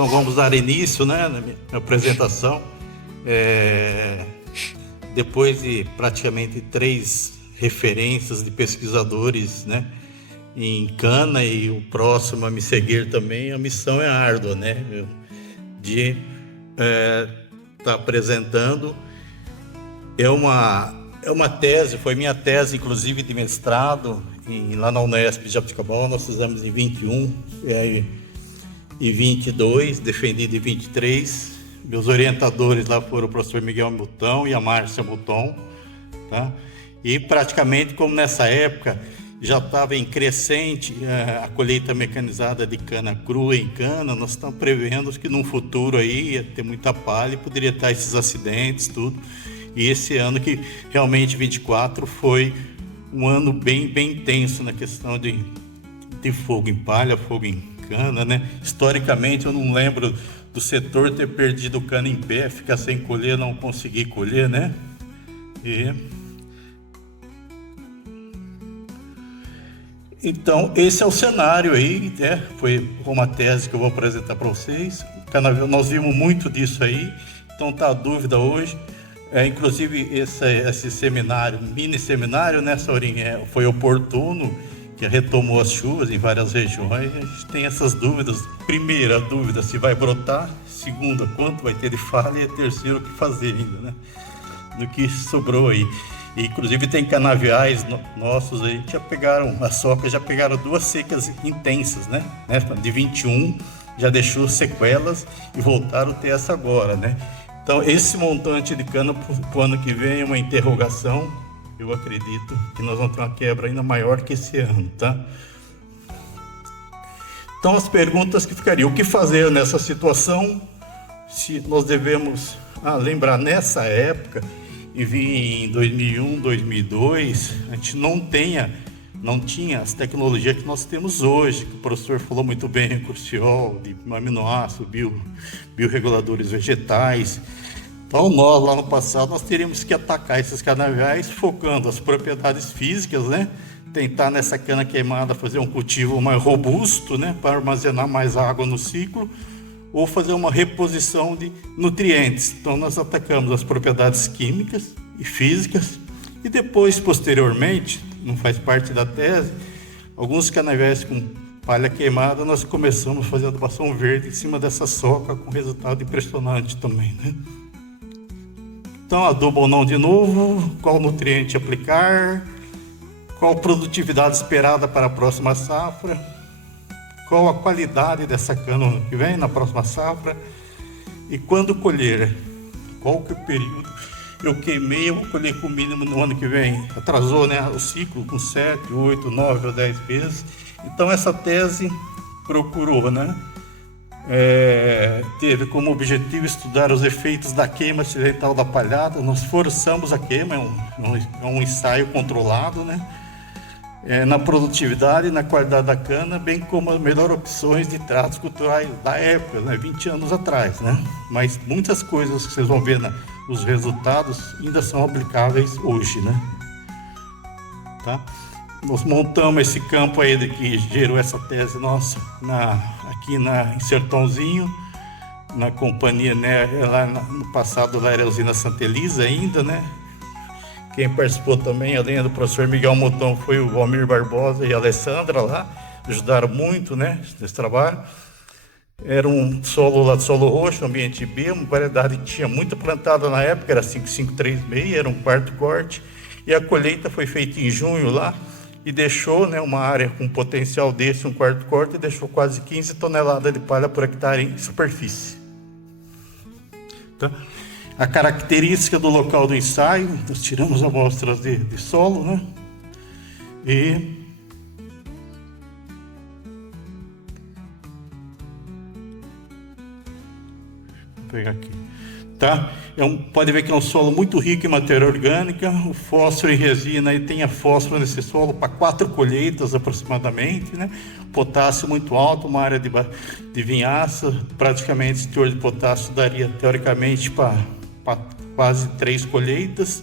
Então vamos dar início, né, na minha apresentação. Depois de praticamente 3 referências de pesquisadores, né, em cana, e o próximo a me seguir também, a missão é árdua, né, de estar apresentando. É uma tese, foi minha tese, inclusive, de mestrado, lá na Unesp de Jabuticabal. Nós fizemos em 21 e 22, defendido em 23. Meus orientadores lá foram o professor Miguel Mutão e a Márcia Mutton, tá? E praticamente, como nessa época já estava em crescente a colheita mecanizada de cana crua em cana, nós estamos prevendo que num futuro aí ia ter muita palha e poderia estar esses acidentes, tudo. E esse ano, que realmente 24 foi um ano bem intenso na questão de fogo em palha, fogo em cana, né? Historicamente, eu não lembro do setor ter perdido cana em pé, ficar sem colher, não conseguir colher, né? Então, esse é o cenário aí, né? Foi uma tese que eu vau apresentar para vocês. Nós vimos muito disso aí, então tá a dúvida hoje. Inclusive, esse seminário, mini seminário, né, Saurinha, foi oportuno, que retomou as chuvas em várias regiões. A gente tem essas dúvidas. Primeira dúvida, se vai brotar. Segunda, quanto vai ter de falha. E terceiro, o que fazer ainda, né? Do que sobrou aí. E, inclusive, tem canaviais nossos aí que já pegaram, a soca já pegaram 2 secas intensas, né? De 21, já deixou sequelas e voltaram a ter essa agora, né? Então, esse montante de cana para o ano que vem é uma interrogação. Eu acredito que nós vamos ter uma quebra ainda maior que esse ano, tá? Então, as perguntas que ficariam: o que fazer nessa situação? Se nós devemos lembrar, nessa época, e vir em 2001, 2002, a gente não tinha as tecnologias que nós temos hoje, que o professor falou muito bem, recursiol, de aminoácido, bioreguladores vegetais. Então, nós, lá no passado, nós teríamos que atacar esses canaviais focando as propriedades físicas, né? Tentar, nessa cana queimada, fazer um cultivo mais robusto, né? Para armazenar mais água no ciclo, ou fazer uma reposição de nutrientes. Então, nós atacamos as propriedades químicas e físicas, e depois, posteriormente, não faz parte da tese, alguns canaviais com palha queimada, nós começamos a fazer adubação verde em cima dessa soca, com resultado impressionante também, né? Então, adubo ou não de novo, qual nutriente aplicar, qual produtividade esperada para a próxima safra, qual a qualidade dessa cana no ano que vem, na próxima safra, e quando colher, qual que é o período. Eu queimei, eu vou colher com o mínimo no ano que vem. Atrasou, né, o ciclo com 7, 8, 9 ou 10 meses. Então, essa tese procurou, né, teve como objetivo estudar os efeitos da queima acidental da palhada. Nós forçamos a queima, é um ensaio controlado, né, na produtividade e na qualidade da cana, bem como as melhores opções de tratos culturais da época, né, 20 anos atrás, né? Mas muitas coisas que vocês vão ver os resultados ainda são aplicáveis hoje, né? Tá? Nós montamos esse campo aí que gerou essa tese nossa aqui em Sertãozinho, na companhia, né? Lá no passado lá era a usina Santa Elisa ainda, né? Quem participou também, além do professor Miguel Mutton, foi o Valmir Barbosa e a Alessandra lá, ajudaram muito, né, nesse trabalho. Era um solo lá de solo roxo, ambiente B, uma variedade que tinha muito plantada na época, era 5536, era um 4º corte, e a colheita foi feita em junho lá, e deixou, né, uma área com potencial desse, um 4º corte, e deixou quase 15 toneladas de palha por hectare em superfície. Tá? A característica do local do ensaio, nós tiramos amostras de solo, né? Vou pegar aqui. Tá? Pode ver que é um solo muito rico em matéria orgânica, o fósforo e resina, e tem a fósforo nesse solo para 4 colheitas aproximadamente, né? Potássio muito alto, uma área de vinhaça, praticamente esse teor de potássio daria teoricamente para quase 3 colheitas.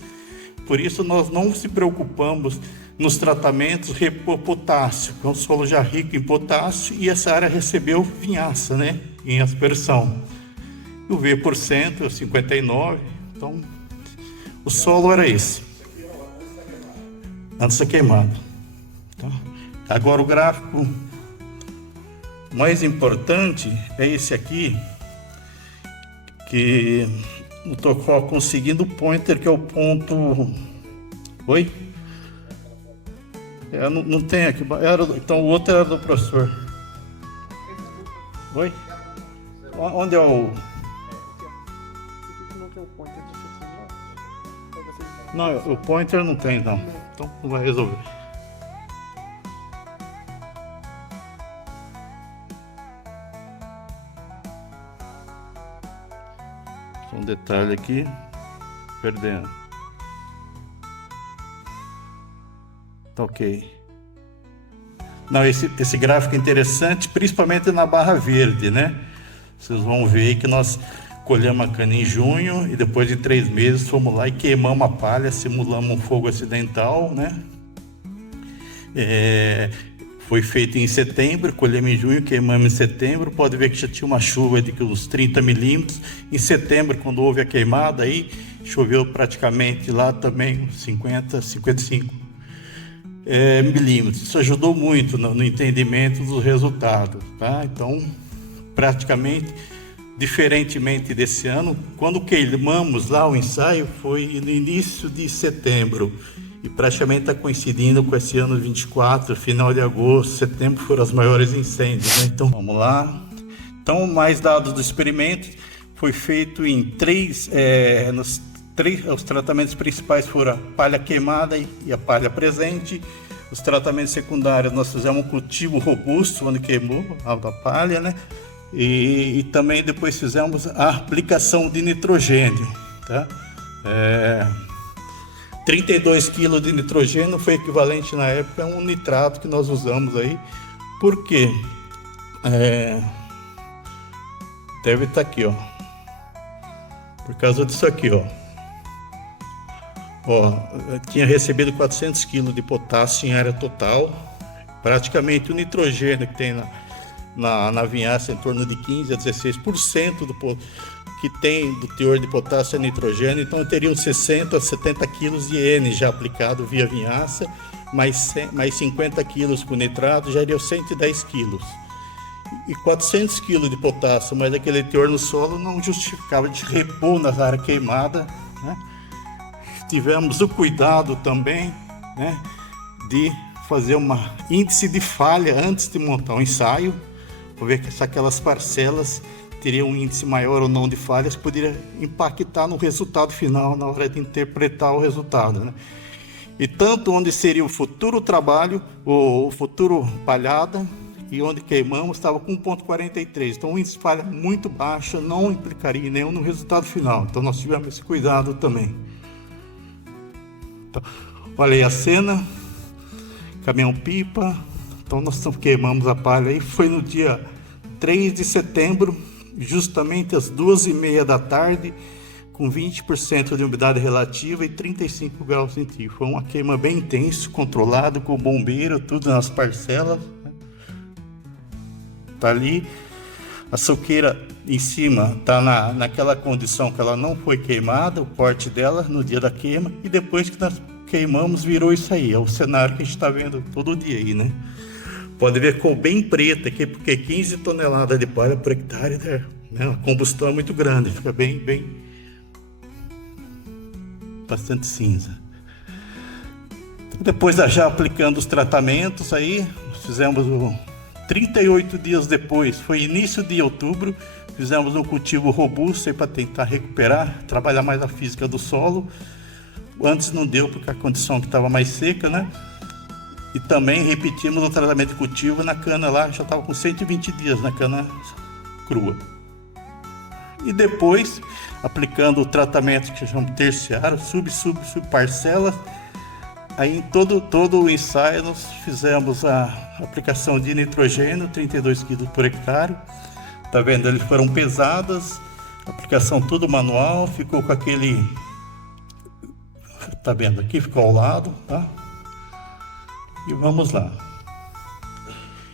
Por isso nós não se preocupamos nos tratamentos repor potássio, que é um solo já rico em potássio, e essa área recebeu vinhaça, né? em aspersão. O V por cento é 59, então o solo era esse, antes da queimada. Tá? Agora o gráfico mais importante é esse aqui, que não estou conseguindo o pointer, que é o ponto... Oi? Não tem aqui. Então o outro era do professor. Oi? Onde é o... Não, o pointer não tem, não. Então não vai resolver. Um detalhe aqui, perdendo. Tá ok. Não, esse gráfico é interessante, principalmente na barra verde, né? Vocês vão ver que nós colhemos a cana em junho e depois de 3 meses fomos lá e queimamos a palha, simulamos um fogo acidental, né? Foi feito em setembro, colhemos em junho, queimamos em setembro. Pode ver que já tinha uma chuva de uns 30 milímetros. Em setembro, quando houve a queimada, aí choveu praticamente lá também uns 50, 55 milímetros. Isso ajudou muito no entendimento dos resultados, tá? Então, praticamente, diferentemente desse ano, quando queimamos lá o ensaio, foi no início de setembro. E praticamente está coincidindo com esse ano 24, final de agosto, setembro foram os maiores incêndios, né? Então, vamos lá. Então, mais dados do experimento, foi feito em os tratamentos principais foram a palha queimada e a palha presente. Os tratamentos secundários, nós fizemos um cultivo robusto, onde queimou a palha, né? E também depois fizemos a aplicação de nitrogênio, tá? 32 kg de nitrogênio foi equivalente na época a um nitrato que nós usamos aí. Por quê? Deve estar aqui, ó. Por causa disso aqui, ó. Eu tinha recebido 400 kg de potássio em área total. Praticamente o nitrogênio que tem na vinhaça em torno de 15 a 16% que tem do teor de potássio e nitrogênio, então eu teria uns 60 a 70 quilos de N já aplicado via vinhaça, mais 50 quilos com nitrato, já iria 110 quilos. E 400 quilos de potássio, mas aquele teor no solo não justificava de repor na área queimada, né? Tivemos o cuidado também, né, de fazer uma índice de falha antes de montar o ensaio, para ver se aquelas parcelas teria um índice maior ou não de falhas, que poderia impactar no resultado final, na hora de interpretar o resultado, né? E tanto onde seria o futuro trabalho, o futuro palhada, e onde queimamos, estava com 1,43. Então, um índice de falha muito baixo, não implicaria nenhum no resultado final. Então, nós tivemos esse cuidado também. Então, olha aí a cena, caminhão-pipa. Então, nós queimamos a palha aí. Foi no dia 3 de setembro, justamente às 2h30 da tarde, com 20% de umidade relativa e 35 graus centígrados. Foi uma queima bem intensa, controlada, com o bombeiro, tudo nas parcelas. Tá ali, a soqueira em cima está naquela condição que ela não foi queimada, o corte dela no dia da queima, e depois que nós queimamos virou isso aí, é o cenário que a gente está vendo todo dia aí, né? Pode ver que ficou bem preta aqui, porque 15 toneladas de palha por hectare, né? A combustão é muito grande, fica bem, bastante cinza. Depois já aplicando os tratamentos aí, fizemos 38 dias depois, foi início de outubro, fizemos um cultivo robusto para tentar recuperar, trabalhar mais a física do solo. Antes não deu, porque a condição que estava mais seca, né? E também repetimos o tratamento de cultivo na cana lá, já estava com 120 dias na cana crua. E depois, aplicando o tratamento que chamamos terciário, sub parcelas, aí em todo o ensaio nós fizemos a aplicação de nitrogênio, 32 kg por hectare. Tá vendo? Eles foram pesadas, aplicação tudo manual, ficou com aquele... Tá vendo? Aqui ficou ao lado, tá? E vamos lá.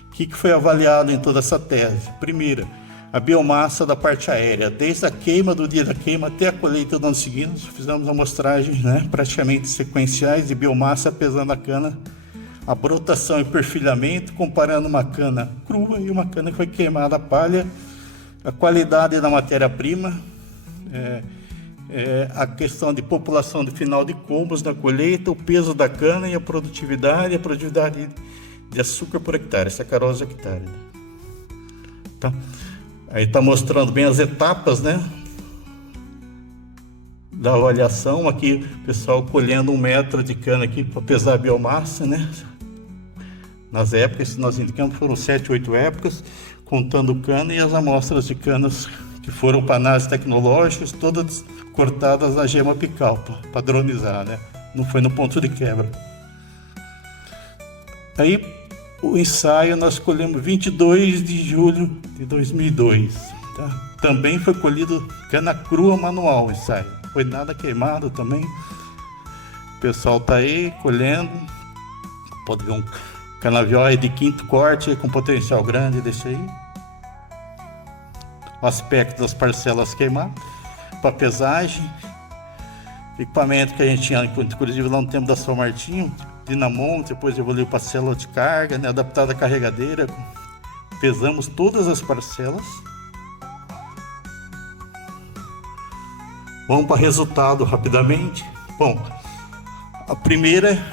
O que foi avaliado em toda essa tese? Primeira, a biomassa da parte aérea, desde a queima, do dia da queima até a colheita do ano seguinte. Fizemos amostragens, né, praticamente sequenciais de biomassa pesando a cana, a brotação e perfilhamento, comparando uma cana crua e uma cana que foi queimada a palha, a qualidade da matéria-prima, a questão de população de final de combos na colheita, o peso da cana e a produtividade de açúcar por hectare, sacarose hectare. Tá? Aí está mostrando bem as etapas, né, da avaliação. Aqui o pessoal colhendo 1 metro de cana aqui para pesar a biomassa, né? Nas épocas, nós indicamos, foram 7, 8 épocas, contando cana, e as amostras de canas que foram para análises tecnológicas, todas cortadas na gema apical, para padronizar, né? Não foi no ponto de quebra. Aí, o ensaio nós colhemos 22 de julho de 2002. Tá? Também foi colhido cana crua manual o ensaio. Não foi nada queimado também. O pessoal está aí colhendo. Pode ver um canavial aí de 5º corte com potencial grande desse aí. O aspecto das parcelas queimadas. Para pesagem. Equipamento que a gente tinha, inclusive lá no tempo da São Martinho, Dinamon, depois evoluiu para célula de carga, né, adaptada à carregadeira. Pesamos todas as parcelas. Vamos para resultado rapidamente. Bom, a primeira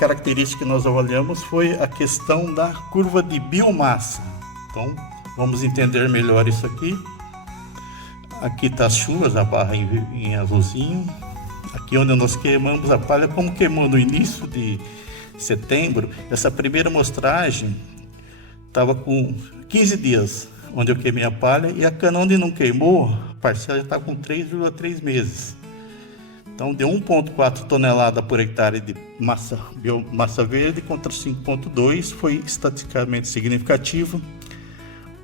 característica que nós avaliamos foi a questão da curva de biomassa. Então, vamos entender melhor isso aqui. Aqui está as chuvas, a barra em azulzinho. Aqui onde nós queimamos a palha, como queimou no início de setembro, essa primeira amostragem estava com 15 dias, onde eu queimei a palha, e a cana onde não queimou, a parcela já está com 3,3 meses. Então deu 1,4 tonelada por hectare de biomassa verde contra 5,2, foi estatisticamente significativo.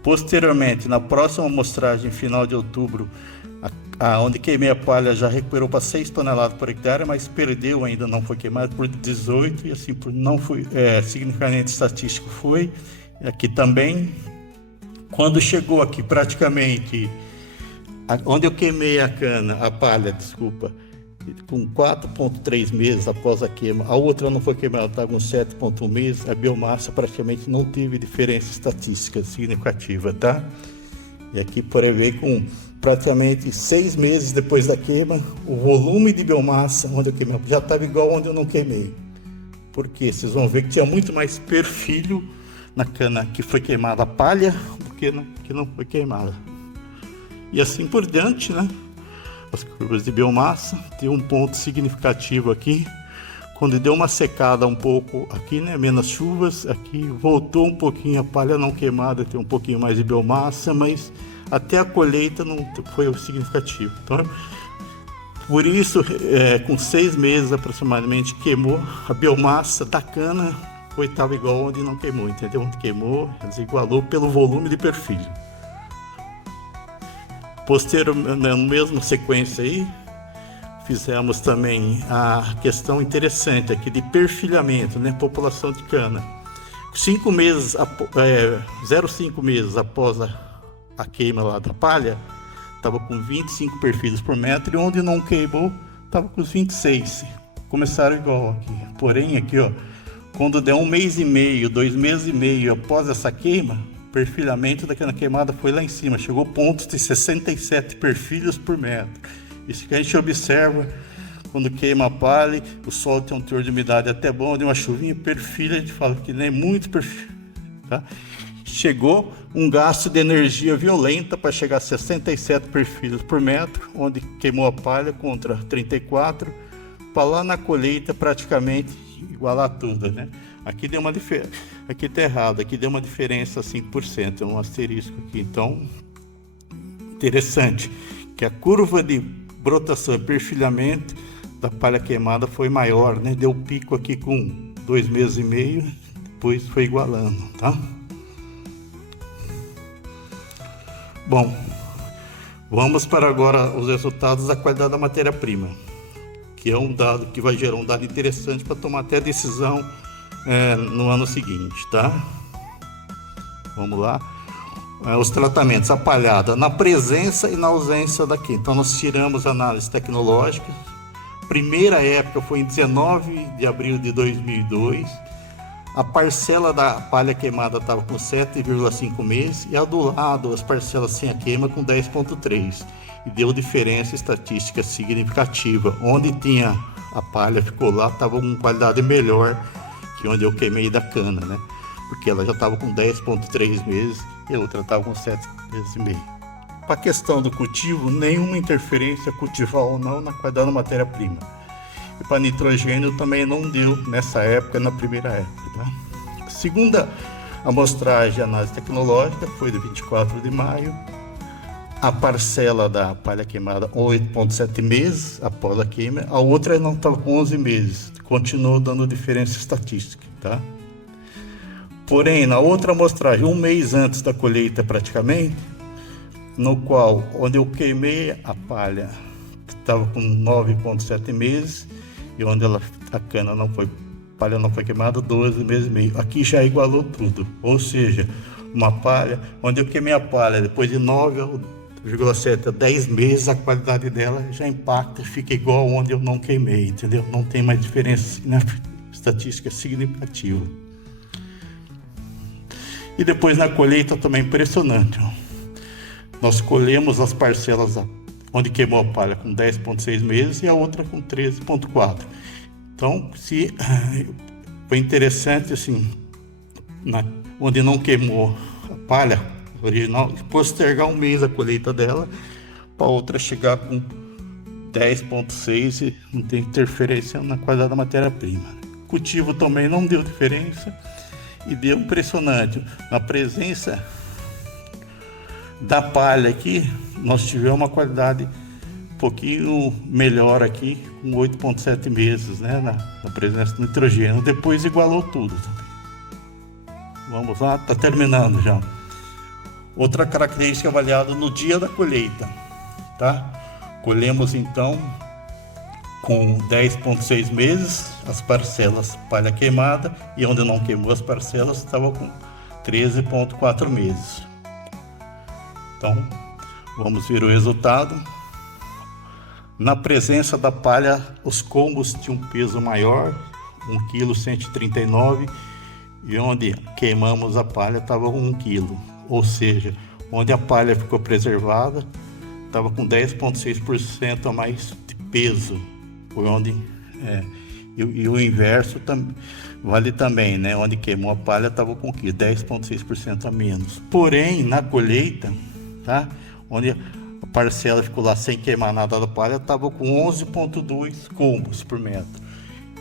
Posteriormente, na próxima amostragem, final de outubro, onde queimei a palha já recuperou para 6 toneladas por hectare, mas perdeu, ainda não foi queimado, por 18, e assim não foi significativamente estatístico foi. Aqui também, quando chegou aqui praticamente, onde eu queimei a palha, com 4,3 meses após a queima, a outra não foi queimada, estava com 7,1 meses, a biomassa praticamente não teve diferença estatística significativa, tá? E aqui por ver com praticamente 6 meses depois da queima, o volume de biomassa onde eu queimei já estava igual onde eu não queimei. Porque vocês vão ver que tinha muito mais perfilho na cana que foi queimada a palha do que não foi queimada. E assim por diante, né? As curvas de biomassa, tem um ponto significativo aqui, quando deu uma secada um pouco aqui, né, menos chuvas, aqui voltou um pouquinho a palha não queimada, tem um pouquinho mais de biomassa, mas até a colheita não foi significativo. Então, por isso, com 6 meses aproximadamente, queimou a biomassa da cana, estava igual onde não queimou, entendeu? Onde queimou, desigualou pelo volume de perfilho. Posteriormente, na mesma sequência aí, fizemos também a questão interessante aqui de perfilhamento, né? População de cana. 0,5 meses após a queima lá da palha, estava com 25 perfilhos por metro, e onde não queimou, estava com os 26. Começaram igual aqui. Porém, aqui, ó, quando der 1 mês e meio, 2 meses e meio após essa queima, o perfilhamento daquela queimada foi lá em cima, chegou a pontos de 67 perfilhos por metro. Isso que a gente observa quando queima a palha, o solo tem um teor de umidade até bom, deu uma chuvinha, perfilha, a gente fala que nem muito perfil, tá? Chegou um gasto de energia violenta para chegar a 67 perfilhos por metro, onde queimou a palha contra 34, para lá na colheita praticamente igualar tudo, né? Aqui deu uma diferença, aqui está errado, aqui deu uma diferença 5%, um asterisco aqui. Então, interessante que a curva de brotação e perfilhamento da palha queimada foi maior, né? Deu pico aqui com 2 meses e meio, depois foi igualando, tá? Bom, vamos para agora os resultados da qualidade da matéria-prima, que é um dado que vai gerar um dado interessante para tomar até a decisão no ano seguinte, tá? Vamos lá. os tratamentos, a palhada na presença e na ausência da queima. Então nós tiramos análise tecnológica. Primeira época foi em 19 de abril de 2002. A parcela da palha queimada estava com 7,5 meses e a do lado, as parcelas sem a queima, com 10,3. E deu diferença estatística significativa. Onde tinha a palha, ficou lá, estava com qualidade melhor que onde eu queimei da cana, né? Porque ela já estava com 10,3 meses e a outra estava com 7 meses e meio. Para a questão do cultivo, nenhuma interferência, cultivar ou não, na qualidade da matéria-prima. E para nitrogênio também não deu nessa época, na primeira época. Tá? Segunda amostragem de análise tecnológica foi de 24 de maio. A parcela da palha queimada 8,7 meses após a queima, a outra não estava com 11 meses, continuou dando diferença estatística. Tá? Porém, na outra amostragem, um mês antes da colheita praticamente, no qual, onde eu queimei a palha, estava com 9,7 meses, e onde a cana não foi, a palha não foi queimada, 12 meses e meio. Aqui já igualou tudo, ou seja, uma palha, onde eu queimei a palha, depois de 9,7 a 10 meses, a qualidade dela já impacta, fica igual onde eu não queimei, entendeu? Não tem mais diferença, né? Estatística significativa. E depois na colheita também impressionante, ó. Nós colhemos as parcelas onde queimou a palha com 10,6 meses e a outra com 13,4. Então, foi interessante assim, onde não queimou a palha original, postergar um mês a colheita dela, para a outra chegar com 10,6 e não tem interferência na qualidade da matéria-prima. Cultivo também não deu diferença e deu impressionante. Na presença da palha aqui, nós tivemos uma qualidade um pouquinho melhor aqui, com 8,7 meses, né, na presença do nitrogênio. Depois igualou tudo também. Vamos lá, está terminando já. Outra característica avaliada no dia da colheita, tá? Colhemos então com 10,6 meses as parcelas palha queimada, e onde não queimou as parcelas estava com 13,4 meses. Então, vamos ver o resultado. Na presença da palha, os combos tinham um peso maior, 1,139 kg, e onde queimamos a palha estava 1 kg. Ou seja, onde a palha ficou preservada, estava com 10,6% a mais de peso. Por onde, e o inverso vale também, né? Onde queimou a palha estava com 10,6% a menos. Porém, na colheita, tá? Onde a parcela ficou lá sem queimar nada da palha, estava com 11,2 combos por metro,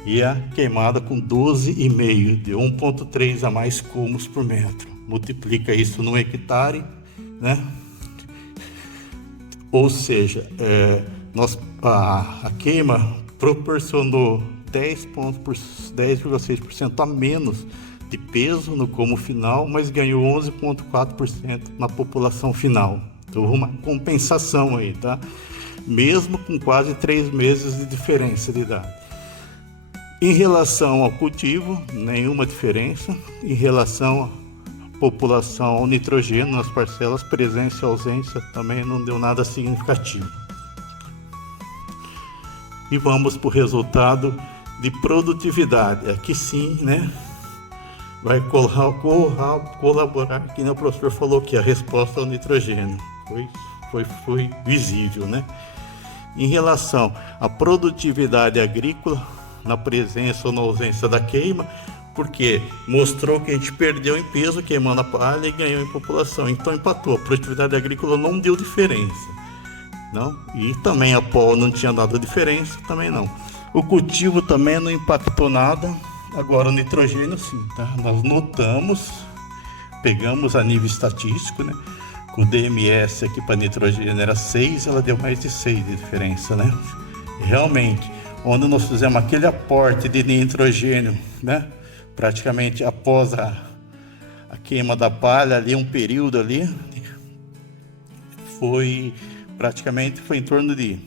e a queimada com 12,5, de 1,3 a mais combos por metro. Multiplica isso no hectare, né? Ou seja, a queima proporcionou 10,6% a menos de peso no como final, mas ganhou 11,4% na população final. Então, uma compensação aí, tá? Mesmo com quase 3 meses de diferença de idade. Em relação ao cultivo, nenhuma diferença. Em relação à população ao nitrogênio nas parcelas, presença e ausência, também não deu nada significativo. E vamos para o resultado de produtividade. Aqui sim, né? Vai colaborar, que nem o professor falou, que a resposta ao nitrogênio foi visível, né? Em relação à produtividade agrícola, na presença ou na ausência da queima, porque mostrou que a gente perdeu em peso queimando a palha e ganhou em população, então empatou. A produtividade agrícola não deu diferença, não? E também a pó não tinha dado diferença, também não. O cultivo também não impactou nada. Agora o nitrogênio sim, tá? Nós notamos, pegamos a nível estatístico, né? Com o DMS aqui para nitrogênio era 6, ela deu mais de 6 de diferença, né? Realmente, onde nós fizemos aquele aporte de nitrogênio, né? Praticamente após a queima da palha ali, um período ali, foi em torno de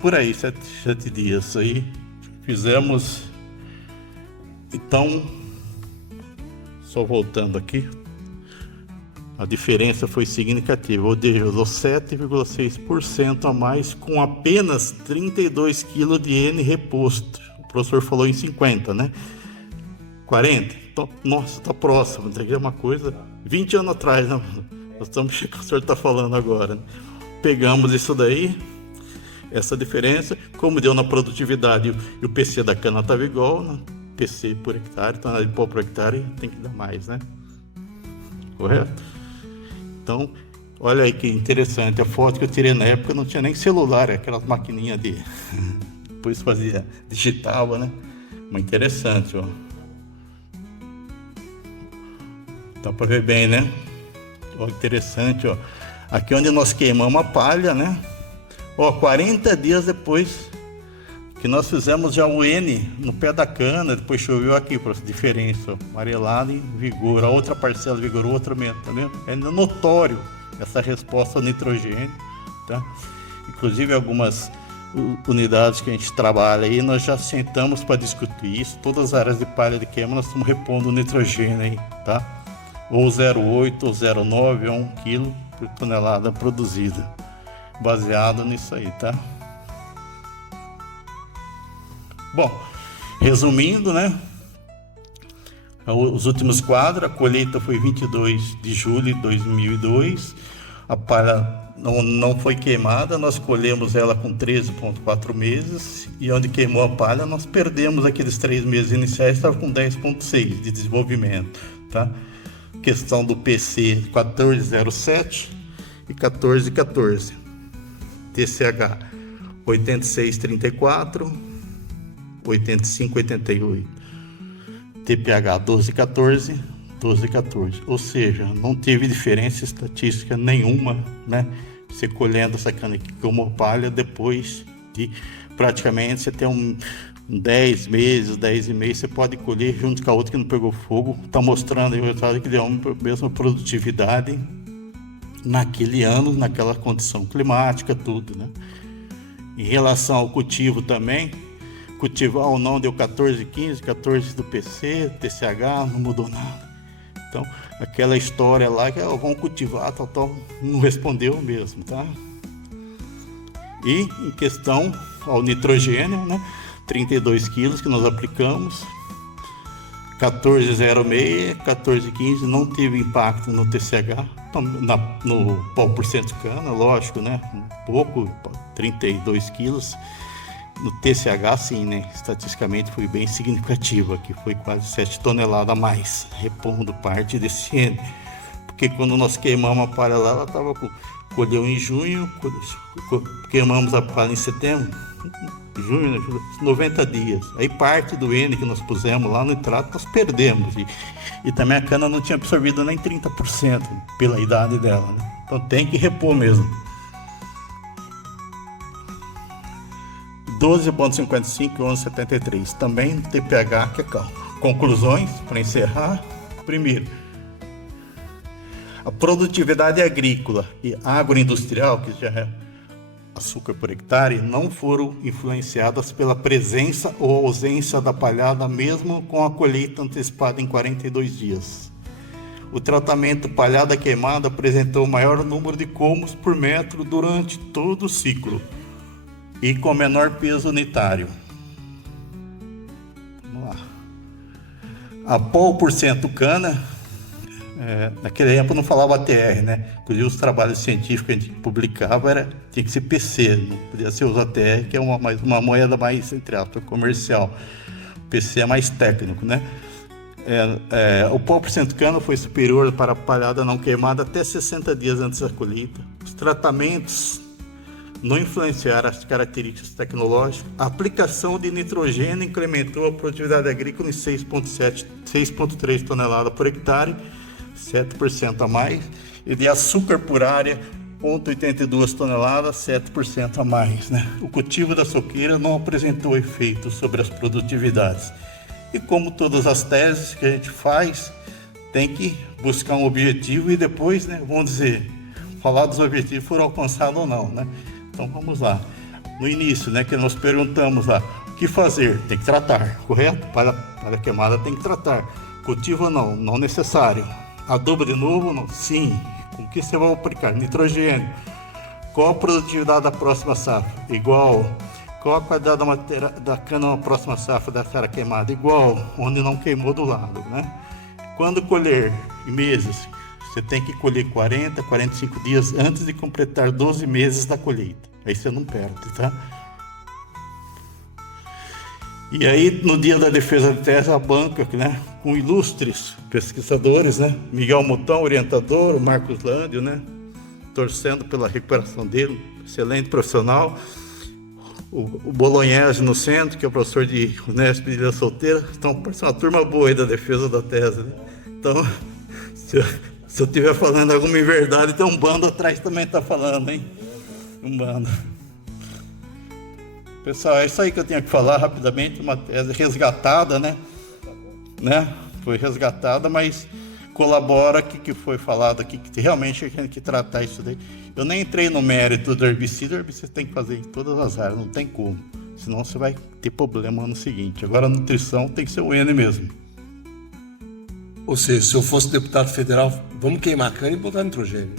por aí, 7 dias aí. Fizemos, então, só voltando aqui, A diferença foi significativa, ou seja, usou 7,6% a mais com apenas 32 kg de N reposto. O professor falou em 50, né? 40? Então, nossa, tá próximo, é uma coisa... 20 anos atrás, né? Nós estamos o que o senhor está falando agora, né? Pegamos isso daí, essa diferença, como deu na produtividade e o PC da cana estava igual, né? PC por hectare, tonelada de pó por hectare, tem que dar mais, né? Correto? Então, olha aí que interessante, a foto que eu tirei na época não tinha nem celular, aquelas maquininhas de... Depois digitava, né? Mas interessante, ó. Dá para ver bem, né? Ó, interessante, ó. Aqui onde nós queimamos a palha, né? Ó, 40 dias depois que nós fizemos já o N no pé da cana, depois choveu aqui, para diferença, ó, amarelado e vigor. A outra parcela vigorou, outra menos, tá vendo? É notório essa resposta ao nitrogênio, tá? Inclusive algumas unidades que a gente trabalha aí, nós já sentamos para discutir isso. Todas as áreas de palha de queima nós estamos repondo o nitrogênio aí, tá? Ou 0,8 ou 0,9 a 1 kg por tonelada produzida, baseado nisso aí, tá? Bom, resumindo, né? Os últimos quadros, a colheita foi 22 de julho de 2002, a palha não foi queimada, nós colhemos ela com 13,4 meses, e onde queimou a palha nós perdemos aqueles 3 meses iniciais, estava com 10,6 de desenvolvimento, tá? Questão do PC 1407 e 1414, TCH 8634, 8588, TPH 1214, 1214, ou seja, não teve diferença estatística nenhuma, né? Você colhendo essa cana aqui como palha, depois de praticamente você tem 10 meses, 10 e meio, você pode colher junto com a outra que não pegou fogo. Está mostrando aí o resultado que deu a mesma produtividade naquele ano, naquela condição climática, tudo, né? Em relação ao cultivo também, cultivar ou não deu 14, 15, 14 do PC, TCH, não mudou nada. Então, aquela história lá que vão cultivar, tal, não respondeu mesmo, tá? E em questão ao nitrogênio, né? 32 quilos que nós aplicamos, 14,06, 14,15, não teve impacto no TCH, no pó por cento de cana, lógico, né? Um pouco, 32 quilos. No TCH, sim, né? Estatisticamente foi bem significativo, aqui foi quase 7 toneladas a mais, repondo parte desse N. Porque quando nós queimamos a palha lá, ela estava colheu em junho, queimamos a palha em setembro, junho, 90 dias. Aí parte do N que nós pusemos lá no nitrato, nós perdemos. E também a cana não tinha absorvido nem 30% pela idade dela, né? Então tem que repor mesmo. 12,55 e 11,73. Também TPH, que é calmo. Conclusões, para encerrar. Primeiro, a produtividade agrícola e agroindustrial, que já é açúcar por hectare, não foram influenciadas pela presença ou ausência da palhada, mesmo com a colheita antecipada em 42 dias. O tratamento palhada queimada apresentou o maior número de colmos por metro durante todo o ciclo e com menor peso unitário. Vamos lá. A pó por cento cana, naquele tempo não falava ATR, né? Inclusive os trabalhos científicos que a gente publicava tinha que ser PC, não podia ser os ATR, que é uma moeda mais, entre aspas, comercial. O PC é mais técnico, né? O pó por cento cana foi superior para a palhada não queimada até 60 dias antes da colheita. Os tratamentos não influenciaram as características tecnológicas. A aplicação de nitrogênio incrementou a produtividade agrícola em 6,3 toneladas por hectare, 7% a mais, e de açúcar por área, 0,82 toneladas, 7% a mais, né? O cultivo da soqueira não apresentou efeito sobre as produtividades. E como todas as teses que a gente faz, tem que buscar um objetivo e depois, né, vamos dizer, falar dos objetivos foram alcançados ou não, né? Então vamos lá. No início, né, que nós perguntamos lá, o que fazer? Tem que tratar, correto? Para queimada tem que tratar. Cultivo não necessário. Adubo de novo? Não. Sim. Com que você vai aplicar? Nitrogênio. Qual a produtividade da próxima safra? Igual. Qual a qualidade da matéria da cana na próxima safra da cara queimada? Igual, onde não queimou do lado, né? Quando colher em meses, você tem que colher 40, 45 dias antes de completar 12 meses da colheita. Aí você não perde, tá? E aí, no dia da defesa de tese, a banca, né, com ilustres pesquisadores, né? Miguel Mutão, orientador, o Marcos Lândio, né? Torcendo pela recuperação dele, excelente profissional. O Bolognese no centro, que é o professor de Unesp de Ilha Solteira. Então, parece uma turma boa aí da defesa da tese, né? Então, se eu estiver falando alguma inverdade, tem um bando atrás também está falando, hein? Um bando. Pessoal, é isso aí que eu tinha que falar rapidamente. Uma tese resgatada, né? Foi resgatada, mas colabora com o que foi falado aqui, que realmente a gente tem que tratar isso daí. Eu nem entrei no mérito do herbicida, o herbicida tem que fazer em todas as áreas, não tem como. Senão você vai ter problema no seguinte. Agora a nutrição tem que ser o N mesmo. Ou seja, se eu fosse deputado federal, vamos queimar a cana e botar nitrogênio.